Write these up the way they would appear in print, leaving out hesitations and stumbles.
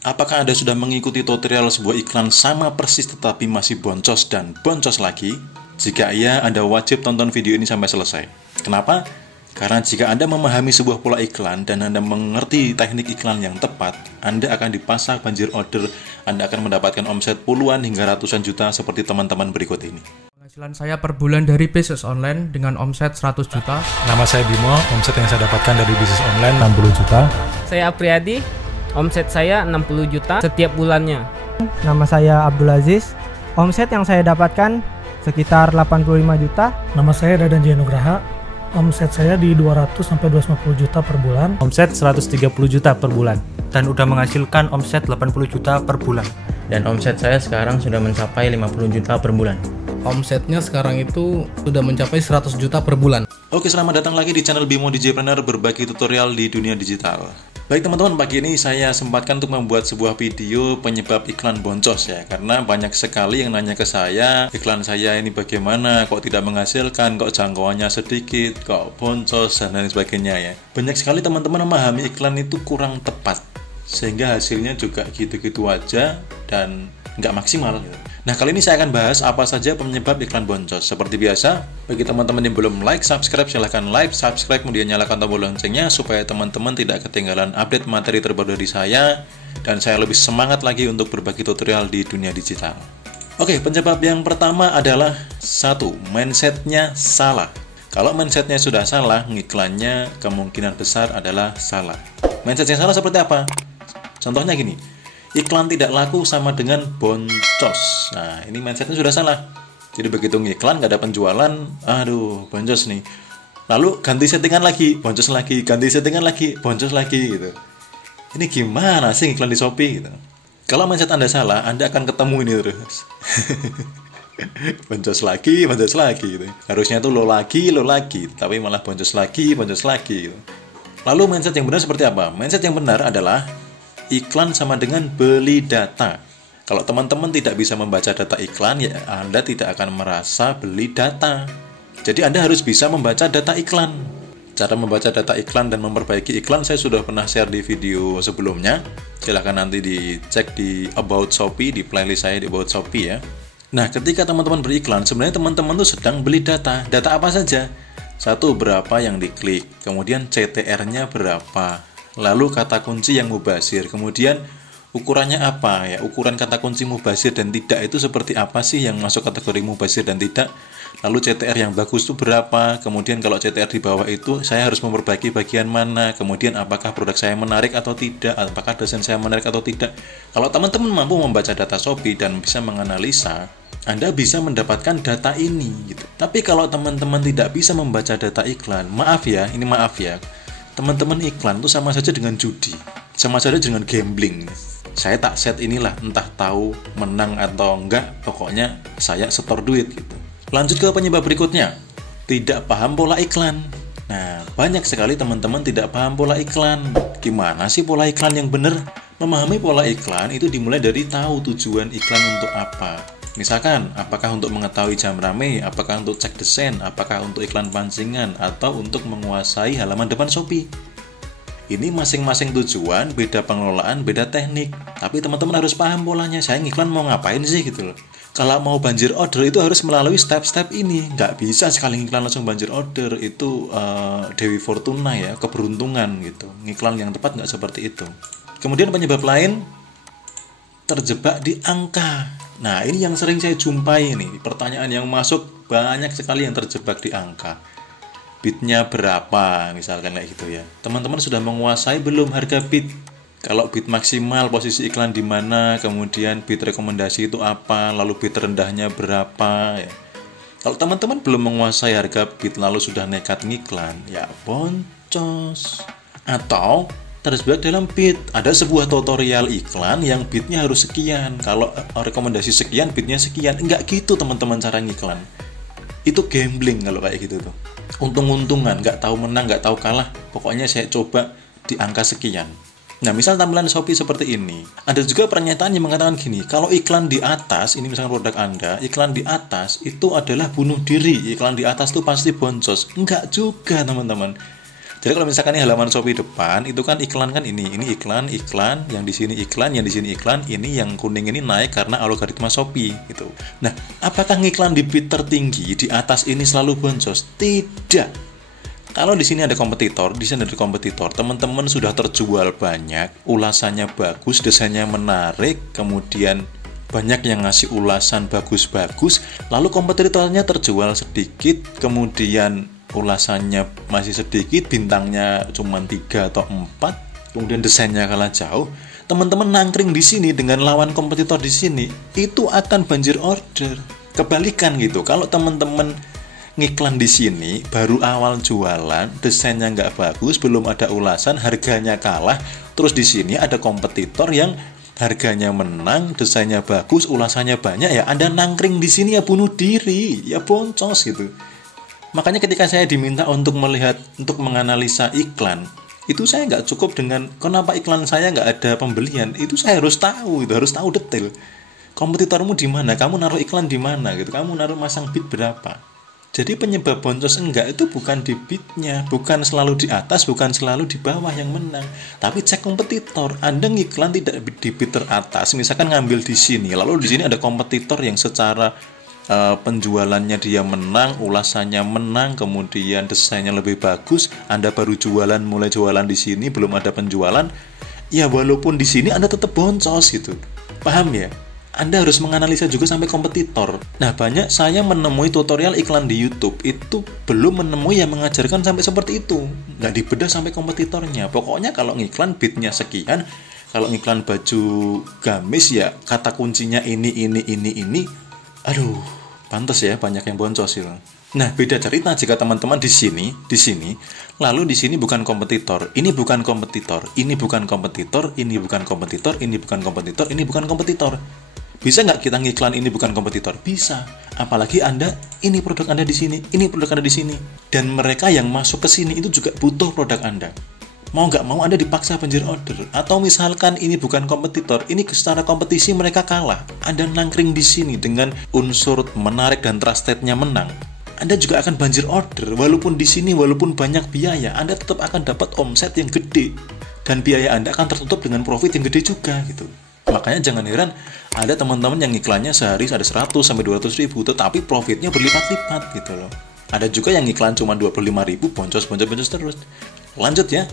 Apakah Anda sudah mengikuti tutorial sebuah iklan sama persis tetapi masih boncos dan boncos lagi? Jika iya, Anda wajib tonton video ini sampai selesai. Kenapa? Karena jika Anda memahami sebuah pola iklan dan Anda mengerti teknik iklan yang tepat, Anda akan dipasang banjir order, Anda akan mendapatkan omset puluhan hingga ratusan juta seperti teman-teman berikut ini. Penghasilan saya per bulan dari bisnis online dengan omset 100 juta. Nama saya Bimo, omset yang saya dapatkan dari bisnis online 60 juta. Saya Apriyadi, omset saya 60 juta setiap bulannya. Nama saya Abdul Aziz, omset yang saya dapatkan sekitar 85 juta. Nama saya Dadan Jayanugraha, omset saya di 200-250 juta per bulan. Omset 130 juta per bulan. Dan udah menghasilkan omset 80 juta per bulan. Dan omset saya sekarang sudah mencapai 50 juta per bulan. Omsetnya sekarang itu sudah mencapai 100 juta per bulan. Oke, selamat datang lagi di channel Bimo Digipreneur, berbagi tutorial di dunia digital. Baik teman-teman, pagi ini saya sempatkan untuk membuat sebuah video penyebab iklan boncos ya. Karena banyak sekali yang nanya ke saya, iklan saya ini bagaimana, kok tidak menghasilkan, kok jangkauannya sedikit, kok boncos, dan lain sebagainya ya. Banyak sekali teman-teman memahami iklan itu kurang tepat, sehingga hasilnya juga gitu-gitu aja dan nggak maksimal gitu. Nah, kali ini saya akan bahas apa saja penyebab iklan boncos. Seperti biasa, bagi teman-teman yang belum like, subscribe, silahkan like, subscribe, kemudian nyalakan tombol loncengnya supaya teman-teman tidak ketinggalan update materi terbaru dari saya dan saya lebih semangat lagi untuk berbagi tutorial di dunia digital. Oke, penyebab yang pertama adalah satu, mindsetnya salah. Kalau mindsetnya sudah salah, ngiklannya kemungkinan besar adalah salah. Mindset yang salah seperti apa? Contohnya gini, iklan tidak laku sama dengan boncos. Nah, ini mindsetnya sudah salah. Jadi begitu ngiklan nggak ada penjualan, aduh boncos nih. Lalu ganti settingan lagi, boncos lagi, ganti settingan lagi, boncos lagi gitu. Ini gimana sih iklan di Shopee gitu? Kalau mindset Anda salah, Anda akan ketemu ini terus. boncos lagi gitu. Harusnya tuh lo lagi, tapi malah boncos lagi gitu. Lalu mindset yang benar seperti apa? Mindset yang benar adalah iklan sama dengan beli data. Kalau teman-teman tidak bisa membaca data iklan, ya Anda tidak akan merasa beli data. Jadi Anda harus bisa membaca data iklan. Cara membaca data iklan dan memperbaiki iklan saya sudah pernah share di video sebelumnya. Silahkan nanti dicek di About Shopee, di playlist saya di About Shopee ya. Nah, ketika teman-teman beriklan, sebenarnya teman-teman tuh sedang beli data. Data apa saja? Satu, berapa yang diklik. Kemudian CTR-nya berapa. Lalu kata kunci yang mubazir. Kemudian ukurannya apa ya? Ukuran kata kunci mubazir dan tidak itu seperti apa sih yang masuk kategori mubazir dan tidak? Lalu CTR yang bagus itu berapa? Kemudian kalau CTR di bawah itu saya harus memperbaiki bagian mana? Kemudian apakah produk saya menarik atau tidak? Apakah desain saya menarik atau tidak? Kalau teman-teman mampu membaca data Shopee dan bisa menganalisa, Anda bisa mendapatkan data ini gitu. Tapi kalau teman-teman tidak bisa membaca data iklan, maaf ya, teman-teman, iklan itu sama saja dengan judi, sama saja dengan gambling. Saya tak set inilah, entah tahu menang atau enggak, pokoknya saya setor duit gitu. Lanjut ke penyebab berikutnya, tidak paham pola iklan. Nah, banyak sekali teman-teman tidak paham pola iklan. Gimana sih pola iklan yang benar? Memahami pola iklan itu dimulai dari tahu tujuan iklan untuk apa. Misalkan, apakah untuk mengetahui jam rame, apakah untuk cek desain, apakah untuk iklan pancingan, atau untuk menguasai halaman depan Shopee. Ini masing-masing tujuan, beda pengelolaan, beda teknik. Tapi teman-teman harus paham polanya, saya ngiklan mau ngapain sih gitu loh. Kalau mau banjir order itu harus melalui step-step ini. Nggak bisa sekali ngiklan langsung banjir order, itu Dewi Fortuna ya, keberuntungan gitu. Ngiklan yang tepat nggak seperti itu. Kemudian penyebab lain, terjebak di angka. Nah, ini yang sering saya jumpai nih, pertanyaan yang masuk banyak sekali yang terjebak di angka. Bitnya berapa, misalkan kayak gitu ya. Teman-teman sudah menguasai belum harga bit? Kalau bit maksimal, posisi iklan di mana, kemudian bit rekomendasi itu apa, lalu bit rendahnya berapa ya. Kalau teman-teman belum menguasai harga bit lalu sudah nekat ngiklan, ya boncos. Atau terjebak dalam bid. Ada sebuah tutorial iklan yang bitnya harus sekian. Kalau rekomendasi sekian, bitnya sekian. Enggak gitu teman-teman cara ngiklan. Itu gambling kalau kayak gitu tuh. Untung-untungan, nggak tahu menang, nggak tahu kalah. Pokoknya saya coba di angka sekian. Nah, misal tampilan Shopee seperti ini. Ada juga pernyataan yang mengatakan gini, kalau iklan di atas, ini misalkan produk Anda, iklan di atas itu adalah bunuh diri. Iklan di atas itu pasti boncos. Enggak juga teman-teman. Jadi kalau misalkan ini halaman Shopee depan, itu kan iklan kan ini iklan, yang di sini iklan, yang di sini iklan, ini yang kuning ini naik karena algoritma Shopee gitu. Nah, apakah ngiklan di bid tertinggi di atas ini selalu boncos? Tidak. Kalau di sini ada kompetitor, di sini ada kompetitor, teman-teman sudah terjual banyak, ulasannya bagus, desainnya menarik, kemudian banyak yang ngasih ulasan bagus-bagus, lalu kompetitornya terjual sedikit, kemudian ulasannya masih sedikit, bintangnya cuma 3 atau 4, kemudian desainnya kalah jauh, teman-teman nangkring di sini dengan lawan kompetitor di sini, itu akan banjir order. Kebalikan gitu, kalau teman-teman ngiklan di sini baru awal jualan, desainnya nggak bagus, belum ada ulasan, harganya kalah, terus di sini ada kompetitor yang harganya menang, desainnya bagus, ulasannya banyak, ya Anda nangkring di sini ya bunuh diri, ya boncos gitu. Makanya ketika saya diminta untuk melihat, untuk menganalisa iklan, itu saya nggak cukup dengan kenapa iklan saya nggak ada pembelian. Itu saya harus tahu, itu harus tahu detail. Kompetitormu di mana? Kamu naruh iklan di mana? Gitu. Kamu naruh masang bid berapa? Jadi penyebab boncos enggak itu bukan di bidnya, bukan selalu di atas, bukan selalu di bawah yang menang. Tapi cek kompetitor. Anda ngiklan tidak di bid teratas, misalkan ngambil di sini, lalu di sini ada kompetitor yang secara penjualannya dia menang, ulasannya menang, kemudian desainnya lebih bagus, Anda baru jualan, mulai jualan di sini, belum ada penjualan, ya walaupun di sini Anda tetap boncos gitu. Paham ya? Anda harus menganalisa juga sampai kompetitor. Nah, banyak saya menemui tutorial iklan di YouTube itu belum menemui yang mengajarkan sampai seperti itu. Nggak dibedah sampai kompetitornya. Pokoknya kalau ngiklan bidnya sekian, kalau ngiklan baju gamis ya kata kuncinya ini. Aduh, pantas ya banyak yang boncos itu. Nah, beda cerita jika teman-teman di sini, lalu di sini bukan kompetitor, ini bukan kompetitor, ini bukan kompetitor, ini bukan kompetitor, ini bukan kompetitor, ini bukan kompetitor. Bisa nggak kita ngiklan ini bukan kompetitor? Bisa. Apalagi Anda, ini produk Anda di sini, ini produk Anda di sini. Dan mereka yang masuk ke sini itu juga butuh produk Anda. Mau nggak mau Anda dipaksa banjir order. Atau misalkan ini bukan kompetitor, ini secara kompetisi mereka kalah. Anda nangkring di sini dengan unsur menarik dan trusted-nya menang. Anda juga akan banjir order. Walaupun di sini, walaupun banyak biaya, Anda tetap akan dapat omset yang gede. Dan biaya Anda akan tertutup dengan profit yang gede juga gitu. Makanya jangan heran ada teman-teman yang iklannya sehari ada 100 sampai 200 ribu, tetapi profitnya berlipat-lipat gitu loh. Ada juga yang iklan cuma 25 ribu, boncos terus. Lanjut ya.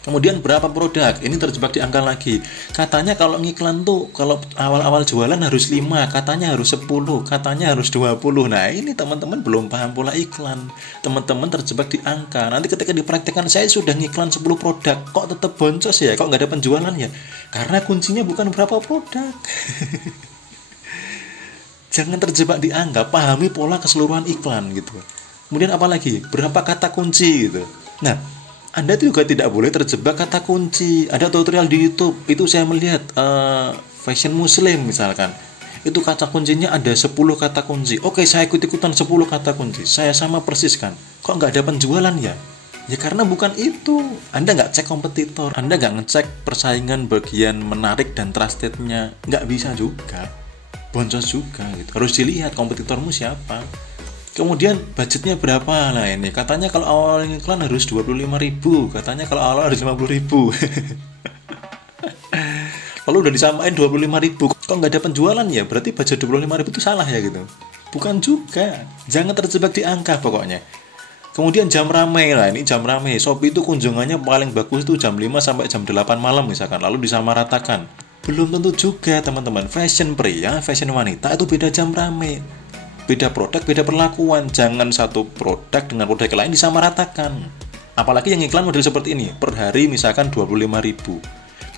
Kemudian berapa produk? Ini terjebak di angka lagi. Katanya kalau ngiklan tuh kalau awal-awal jualan harus 5, katanya harus 10, katanya harus 20. Nah, ini teman-teman belum paham pola iklan. Teman-teman terjebak di angka. Nanti ketika dipraktekkan saya sudah ngiklan 10 produk, kok tetap boncos ya? Kok nggak ada penjualan ya? Karena kuncinya bukan berapa produk. Jangan terjebak di angka, pahami pola keseluruhan iklan gitu. Kemudian apalagi? Berapa kata kunci gitu. Nah, Anda juga tidak boleh terjebak kata kunci. Ada tutorial di YouTube, itu saya melihat fashion muslim misalkan. Itu kata kuncinya ada 10 kata kunci. Oke, saya ikut-ikutan 10 kata kunci. Saya sama persis kan. Kok nggak ada penjualan ya? Ya karena bukan itu. Anda nggak cek kompetitor. Anda nggak ngecek persaingan bagian menarik dan trustednya. Nggak bisa juga. Boncos juga gitu. Harus dilihat kompetitormu siapa. Kemudian budgetnya berapa? Nah ini katanya kalau awal iklan harus 25 ribu, katanya kalau awal harus 50 ribu. Lalu udah disamain 25 ribu, kok nggak ada penjualan ya? Berarti budget 25 ribu itu salah ya gitu? Bukan juga. Jangan terjebak di angka pokoknya. Kemudian jam ramai lah, ini jam ramai. Shopee itu kunjungannya paling bagus itu jam 5 sampai jam 8 malam misalkan, lalu disamaratakan. Belum tentu juga teman-teman. Fashion pria, fashion wanita itu beda jam ramai. Beda produk, beda perlakuan. Jangan satu produk dengan produk lain disamaratakan. Apalagi yang iklan model seperti ini, per hari misalkan 25 ribu.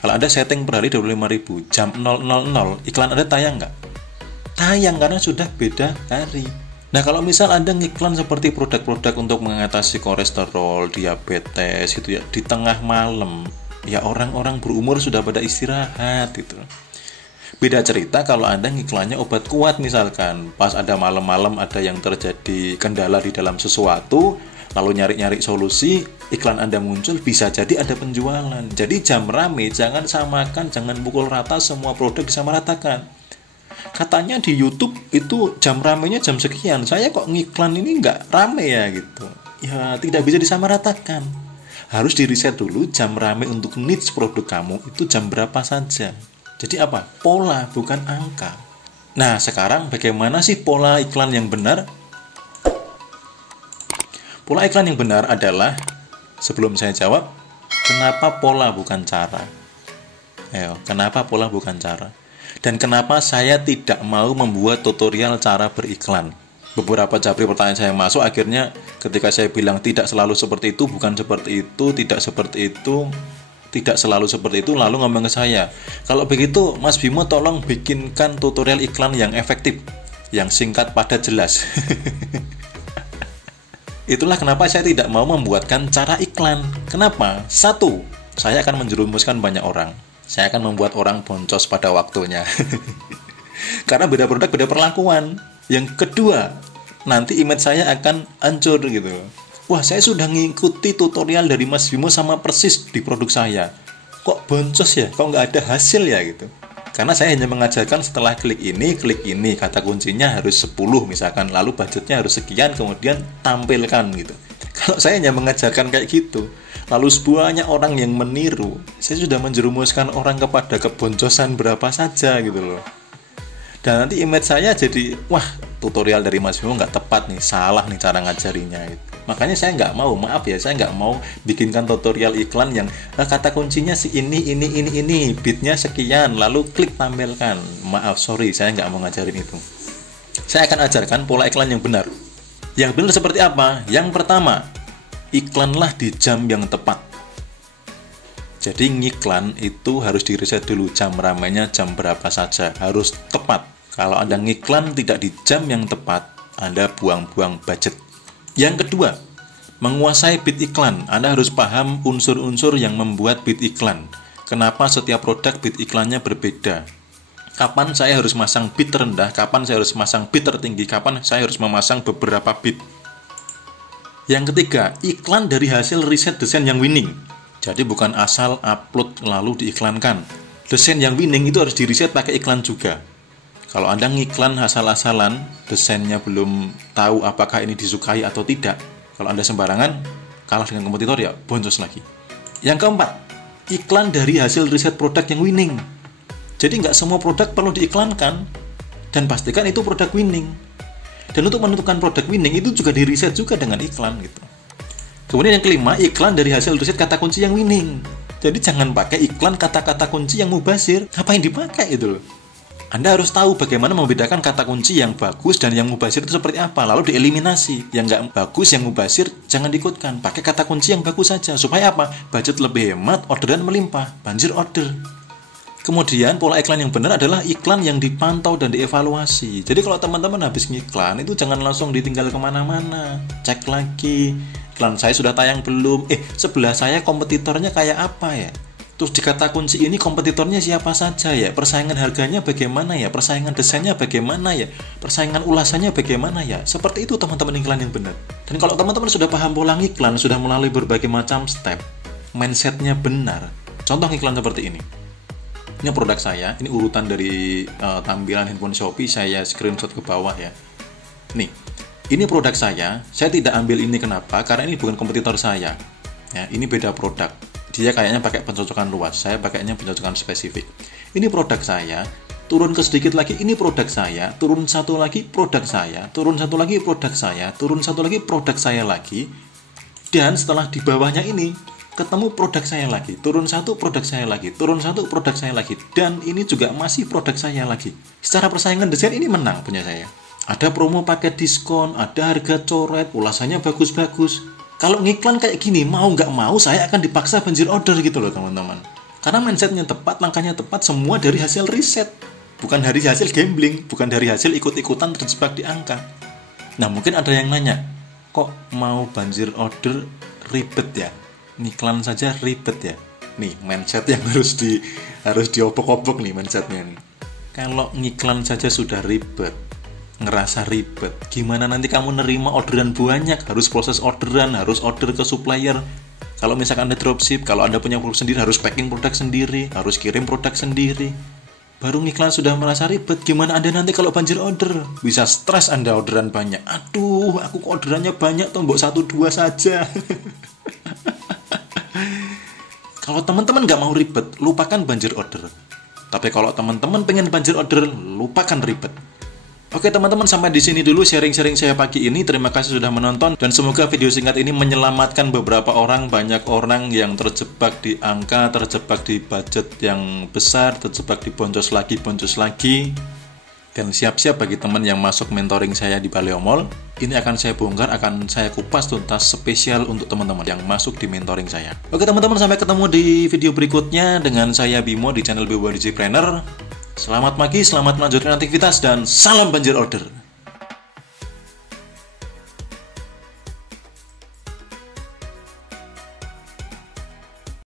Kalau Anda setting per hari 25 ribu, jam 000, iklan Anda tayang nggak? Tayang karena sudah beda hari. Nah kalau misal Anda ngiklan seperti produk-produk untuk mengatasi kolesterol, diabetes gitu ya, di tengah malam, ya orang-orang berumur sudah pada istirahat gitu. Beda cerita kalau Anda ngiklannya obat kuat misalkan, pas ada malam-malam ada yang terjadi kendala di dalam sesuatu, lalu nyari-nyari solusi, iklan Anda muncul, bisa jadi ada penjualan. Jadi jam rame, jangan samakan, jangan pukul rata semua produk disamaratakan. Katanya di YouTube itu jam ramenya jam sekian, saya kok ngiklan ini nggak rame ya gitu. ya tidak bisa disamaratakan. Harus diriset dulu jam rame untuk niche produk kamu itu jam berapa saja. Jadi apa? Pola, bukan angka. Nah, sekarang bagaimana sih pola iklan yang benar? Pola iklan yang benar adalah, sebelum saya jawab, kenapa pola bukan cara? Ayo, kenapa pola bukan cara? Dan kenapa saya tidak mau membuat tutorial cara beriklan? Beberapa japri pertanyaan saya masuk, akhirnya ketika saya bilang tidak selalu seperti itu, bukan seperti itu, tidak seperti itu, tidak selalu seperti itu, lalu ngomong ke saya, kalau begitu Mas Bimo tolong bikinkan tutorial iklan yang efektif, yang singkat, padat, jelas. Itulah kenapa saya tidak mau membuatkan cara iklan. Kenapa? Satu, saya akan menjerumuskan banyak orang. Saya akan membuat orang boncos pada waktunya. Karena beda produk, beda perlakuan. Yang kedua, nanti image saya akan hancur gitu. Wah, saya sudah ngikuti tutorial dari Mas Bimo sama persis di produk saya. Kok boncos ya? Kok nggak ada hasil ya gitu? Karena saya hanya mengajarkan setelah klik ini, kata kuncinya harus 10 misalkan, lalu budgetnya harus sekian, kemudian tampilkan gitu. Kalau saya hanya mengajarkan kayak gitu, lalu banyak orang yang meniru, saya sudah menjerumuskan orang kepada keboncosan berapa saja gitu loh. Dan nanti image saya jadi, wah, tutorial dari Mas Bimo nggak tepat nih, salah nih cara ngajarinya gitu. Makanya saya nggak mau, maaf ya, saya nggak mau bikinkan tutorial iklan yang kata kuncinya si ini, bitnya sekian, lalu klik tampilkan. Maaf, sorry, saya nggak mau ngajarin itu. Saya akan ajarkan pola iklan yang benar. Yang benar seperti apa? Yang pertama, iklanlah di jam yang tepat. Jadi ngiklan itu harus diriset dulu, jam ramainya jam berapa saja, harus tepat. Kalau Anda ngiklan tidak di jam yang tepat, Anda buang-buang budget. Yang kedua, menguasai bid iklan. Anda harus paham unsur-unsur yang membuat bid iklan. Kenapa setiap produk bid iklannya berbeda? Kapan saya harus masang bid terendah, kapan saya harus masang bid tertinggi, kapan saya harus memasang beberapa bid. Yang ketiga, iklan dari hasil riset desain yang winning. Jadi bukan asal upload lalu diiklankan. Desain yang winning itu harus diriset pakai iklan juga. Kalau Anda ngiklan asal-asalan, desainnya belum tahu apakah ini disukai atau tidak. Kalau Anda sembarangan, kalah dengan kompetitor ya boncos lagi. Yang keempat, iklan dari hasil riset produk yang winning. Jadi nggak semua produk perlu diiklankan. Dan pastikan itu produk winning. Dan untuk menentukan produk winning itu juga diriset juga dengan iklan gitu. Kemudian yang kelima, iklan dari hasil riset kata kunci yang winning. Jadi jangan pakai iklan kata-kata kunci yang mubazir. Apa yang dipakai itu loh? Anda harus tahu bagaimana membedakan kata kunci yang bagus dan yang mubazir itu seperti apa. Lalu dieliminasi. Yang nggak bagus, yang mubazir, jangan diikutkan. Pakai kata kunci yang bagus saja. Supaya apa? Budget lebih hemat, orderan melimpah. Banjir order. Kemudian pola iklan yang benar adalah iklan yang dipantau dan dievaluasi. Jadi kalau teman-teman habis ngiklan itu jangan langsung ditinggal kemana-mana. Cek lagi. Iklan saya sudah tayang belum? Sebelah saya kompetitornya kayak apa ya? Terus di kata kunci ini kompetitornya siapa saja ya? Persaingan harganya bagaimana ya? Persaingan desainnya bagaimana ya? Persaingan ulasannya bagaimana ya? Seperti itu teman-teman iklan yang benar. Dan kalau teman-teman sudah paham pola iklan, sudah melalui berbagai macam step, mindsetnya benar. Contoh iklan seperti ini. Ini produk saya, ini urutan dari tampilan handphone Shopee, saya screenshot ke bawah ya. Nih, ini produk saya tidak ambil ini kenapa? Karena ini bukan kompetitor saya. Ya, ini beda produk. Dia kayaknya pakai pencocokan luas, saya pakainya pencocokan spesifik. Ini produk saya, turun ke sedikit lagi, ini produk saya, turun satu lagi produk saya, turun satu lagi produk saya, turun satu lagi produk saya lagi. Dan setelah di bawahnya ini, ketemu produk saya lagi, turun satu produk saya lagi, turun satu produk saya lagi, dan ini juga masih produk saya lagi. Secara persaingan desain ini menang punya saya. Ada promo paket diskon, ada harga coret, ulasannya bagus-bagus. Kalau ngiklan kayak gini, mau nggak mau saya akan dipaksa banjir order gitu loh teman-teman. Karena mindsetnya tepat, langkahnya tepat, semua dari hasil riset. Bukan dari hasil gambling, bukan dari hasil ikut-ikutan terjebak di angka. Nah mungkin ada yang nanya, kok mau banjir order ribet ya? Ngiklan saja ribet ya? Nih mindset yang harus diopok-opok nih mindsetnya nih. Kalau ngiklan saja sudah ribet, ngerasa ribet, gimana nanti kamu nerima orderan banyak, harus proses orderan, harus order ke supplier. Kalau misalkan Anda dropship, kalau Anda punya produk sendiri, harus packing produk sendiri, harus kirim produk sendiri. Baru ngiklan sudah merasa ribet, gimana Anda nanti kalau banjir order? Bisa stres Anda orderan banyak. Aduh, aku orderannya banyak, tombok 1-2 saja. Kalau teman-teman nggak mau ribet, lupakan banjir order. Tapi kalau teman-teman pengen banjir order, lupakan ribet. Oke teman-teman, sampai di sini dulu sharing-sharing saya pagi ini. Terima kasih sudah menonton dan semoga video singkat ini menyelamatkan beberapa orang, banyak orang yang terjebak di angka, terjebak di budget yang besar, terjebak di boncos lagi. Dan siap-siap bagi teman yang masuk mentoring saya di Baleo Mall. Ini akan saya bongkar, akan saya kupas tuntas spesial untuk teman-teman yang masuk di mentoring saya. Oke teman-teman, sampai ketemu di video berikutnya dengan saya Bimo di channel Bimo Digipreneur. Selamat pagi, selamat melanjutkan aktivitas, dan salam banjir order.